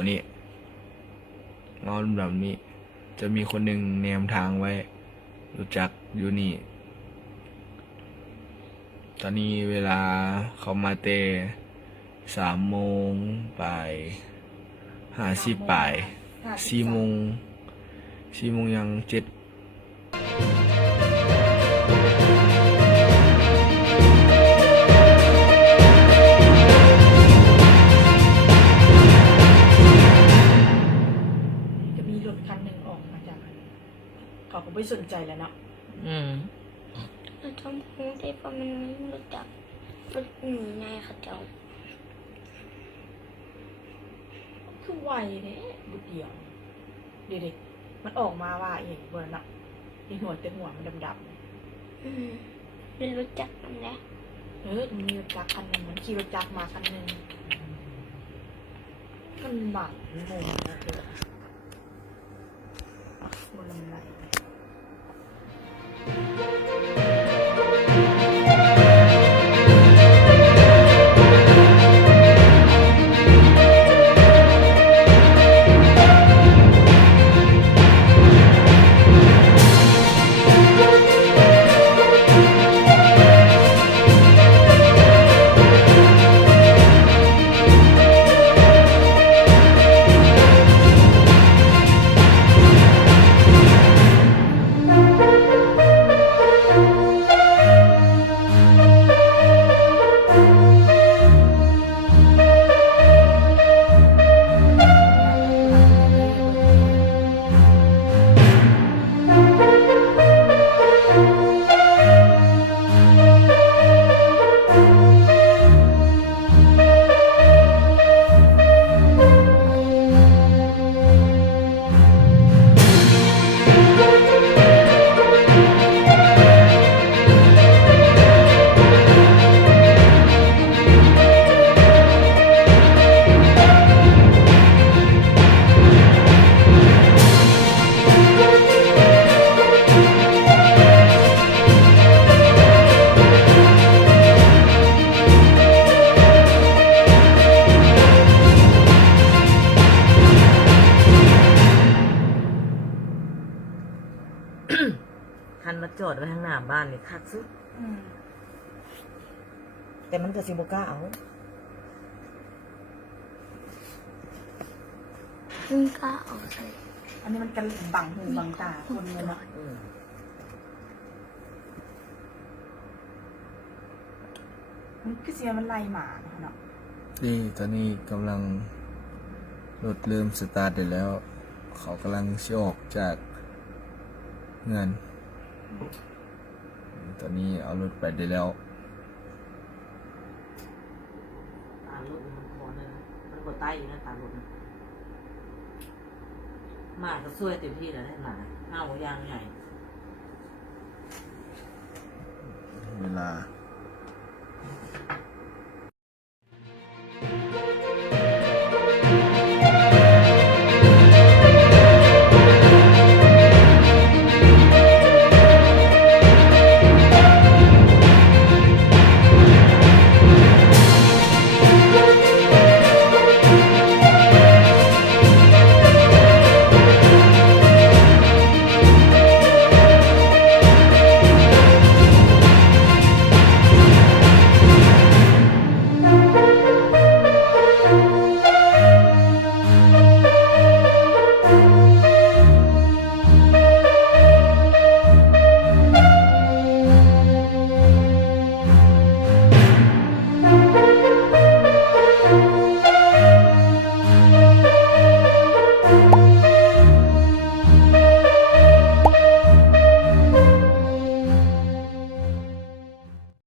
วนี้เงาดำๆนี้จะมีคนหนึ่งแนมทางไว้ รู้จักอยู่นี่ ตอนนี้เวลาเขามาเตะ3 โมงไป50ปลาย4 โมงยัง7จะมีรถคันหนึ่งออกมาจากเขาก็ไม่สนใจแล้วเนาะ เราทำหูได้เพราะมันไม่รู้จักรถหนูไงค่ะเจ้า คือไวเนี่ยบุดเดียวเด็กๆมันออกมาว่าอย่างเบอร์เนาะในหัวเต็มหัวมันดำ ไม่รู้จักมันแล้ว ๆมันมีรถจักรคันหนึ่งมันขี่รถจักรมาคันหนึ่งมันบังงงนะเด็กมันลำไร คันมาจอดไว้ข้างหน้าบ้านนี่คักสุดแต่มันก็สิบกล้าเอา มึงกล้าเอาใส่ อันนี้มันกันบังหูบังตาคนเลยเนาะมันคือเสียมันไล่หมาเนาะ นี่ตอนนี้กำลังรถเริ่มสตาร์ทได้แล้ว เขากำลังสิออกจากเงิน ตอนนี้เอารถไปได้แล้ว ตารถมันพอเลยนะมันบ่ใต้อยู่นะตารถนะหมาก็ช่วยเต็มที่แล้วได้หมาเห่ายางใหญ่ เวลา